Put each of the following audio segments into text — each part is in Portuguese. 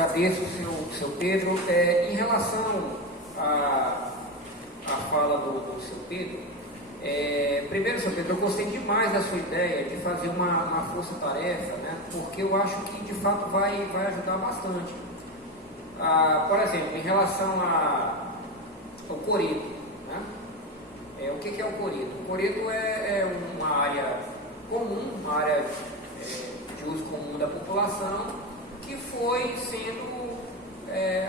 agradeço o seu Pedro. Em relação à fala do seu Pedro, primeiro, seu Pedro, eu gostei demais da sua ideia de fazer uma força-tarefa, né? Porque eu acho que de fato vai ajudar bastante. Por exemplo, em relação ao coreto, né? O que é o coreto? O coreto é uma área comum, uma área de uso comum da população, que foi sendo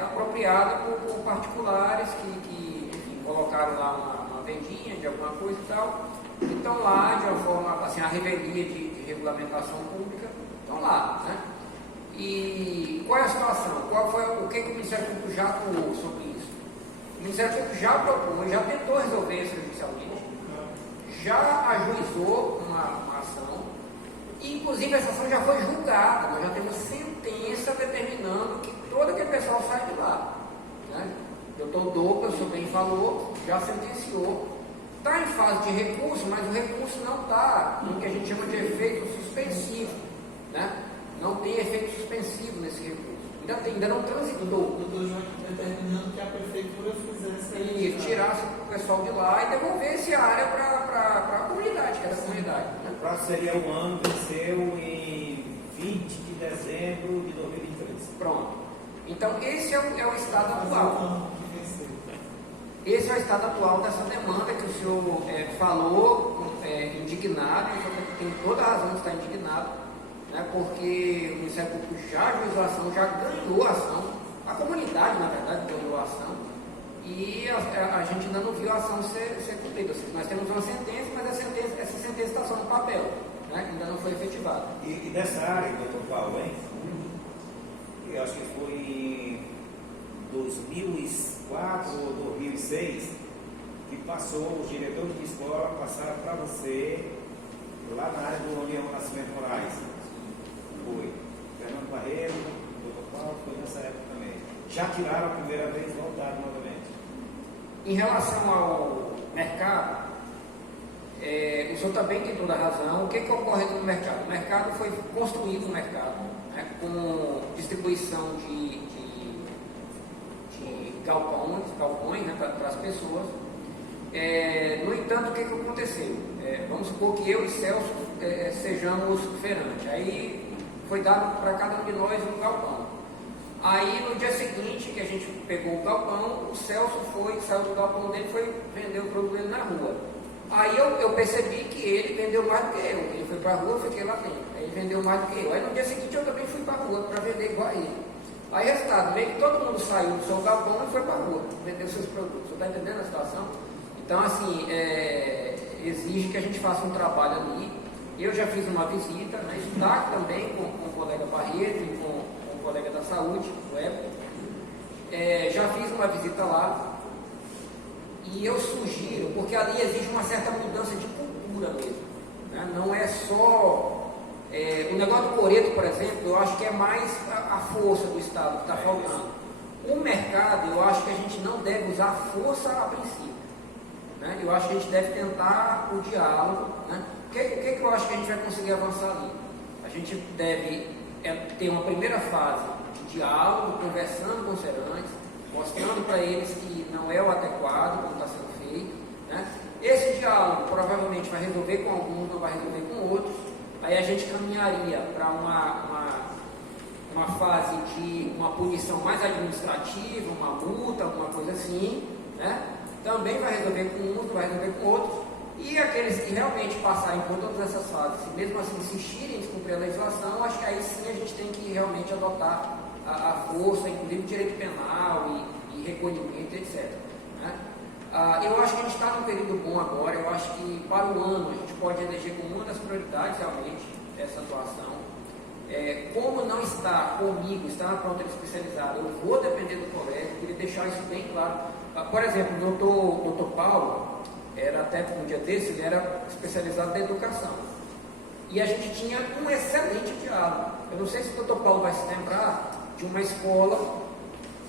apropriada por particulares que enfim, colocaram lá uma vendinha de alguma coisa e tal, e estão lá de uma forma, assim, a revelia de regulamentação pública, estão lá, né? E qual é a situação? O que o Ministério Público já atuou sobre isso? O Ministério Público já propôs, já tentou resolver isso judicialmente, já ajuizou uma ação, e inclusive essa ação já foi julgada, nós já temos sentença determinando que todo aquele pessoal sai de lá, né? O doutor Douglas, o bem falou, já sentenciou, está em fase de recurso, mas o recurso não está no que a gente chama de efeito suspensivo, né? Não tem efeito suspensivo nesse recurso, ainda não transitou. O doutor João determinando que a prefeitura fizesse e tirasse o pessoal de lá e devolvesse a área para a comunidade, que era a comunidade, né? O prazo seria um ano, venceu em 20 de dezembro de 2023. Pronto. Então, esse é o estado atual. Esse é o estado atual dessa demanda que o senhor falou, indignado, e o senhor tem toda a razão de estar indignado, né, porque o Ministério Público já ajuizou a ação, já ganhou a ação, a comunidade, na verdade, ganhou a ação, e a gente ainda não viu a ação ser cumprida. Ou seja, nós temos uma sentença, mas essa sentença está só no papel, né, ainda não foi efetivada. E dessa área, doutor Paulo, hein? Eu acho que foi em 2004 ou 2006 que passou, os diretores de escola passaram para você lá na área do União Nascimento Moraes. Foi. Fernando Barreiro, doutor Paulo, foi nessa época também. Já tiraram a primeira vez e voltaram novamente. Em relação ao mercado, o senhor também tem toda a razão. O que ocorre no mercado? O mercado foi construído no mercado, né, com distribuição de galpões, né, para as pessoas. No entanto, o que aconteceu? Vamos supor que eu e Celso sejamos feirantes. Aí foi dado para cada um de nós um galpão. Aí no dia seguinte que a gente pegou o galpão, o Celso saiu do galpão dele e foi vender o produto dele na rua. Aí eu percebi que ele vendeu mais do que eu. Ele foi para a rua, eu fiquei lá dentro. Aí ele vendeu mais do que eu. Aí no dia seguinte eu também fui para a rua para vender igual a ele. Aí, resultado, meio que todo mundo saiu do seu galpão e foi para a rua vender seus produtos. Você está entendendo a situação? Então, assim, exige que a gente faça um trabalho ali. Eu já fiz uma visita, né, está também com o colega Barreto e com o colega da saúde, o Epo. Já fiz uma visita lá e eu sugiro, porque ali exige uma certa mudança de cultura mesmo, né? Não é só... o negócio do coreto, por exemplo, eu acho que é mais a força do Estado que está faltando. O mercado, eu acho que a gente não deve usar força a princípio, né? Eu acho que a gente deve tentar o diálogo, né? O que eu acho que a gente vai conseguir avançar ali? A gente deve ter uma primeira fase de diálogo, conversando com os feirantes, mostrando para eles que não é o adequado como está sendo feito, né? Esse diálogo provavelmente vai resolver com alguns, não vai resolver com outros. Aí a gente caminharia para uma fase de uma punição mais administrativa, uma multa, alguma coisa assim, né? Também vai resolver com uns, vai resolver com outros. E aqueles que realmente passarem por todas essas fases, e mesmo assim insistirem em descumprir a legislação, acho que aí sim a gente tem que realmente adotar a força, inclusive direito penal e recolhimento, etc. Né? Eu acho que a gente está num período bom agora. Eu acho que para o ano a gente pode eleger como uma das prioridades realmente essa atuação. Como não está comigo, está na fronteira especializada, eu vou depender do colégio, queria deixar isso bem claro. Por exemplo, o doutor Paulo, era até um dia desse, ele era especializado na educação. E a gente tinha um excelente diálogo. Eu não sei se o doutor Paulo vai se lembrar de uma escola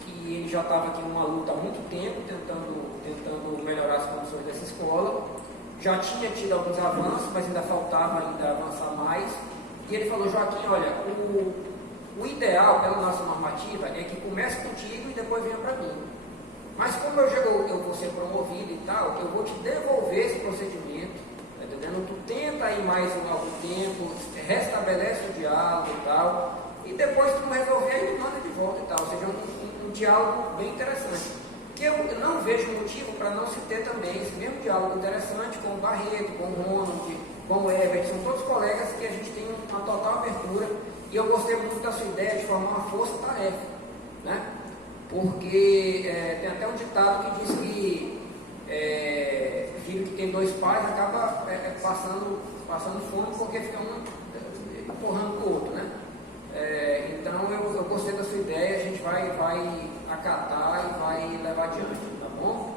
que ele já estava aqui numa luta há muito tempo, tentando melhorar as condições dessa escola. Já tinha tido alguns avanços, mas ainda faltava avançar mais. E ele falou: Joaquim, olha, o O ideal, pela nossa normativa, é que comece contigo e depois venha para mim. Mas como eu vou ser promovido e tal, eu vou te devolver esse procedimento, tá entendendo? Tu tenta aí mais algum tempo, restabelece o diálogo e tal, e depois tu não resolver, aí me manda de volta e tal. Ou seja, um diálogo bem interessante. Que eu não vejo motivo para não se ter também esse mesmo diálogo interessante com o Barreto, com o Ronald, com o Everett, são todos colegas que a gente tem uma total abertura, e eu gostei muito da sua ideia de formar uma força-tarefa, né? Porque tem até um ditado que diz que filho que tem dois pais acaba passando fome porque fica um empurrando o outro, né? Então eu gostei da sua ideia, a gente vai acatar e vai levar adiante, tá bom?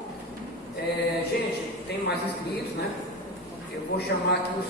Gente, tem mais inscritos, né? Eu vou chamar aqui o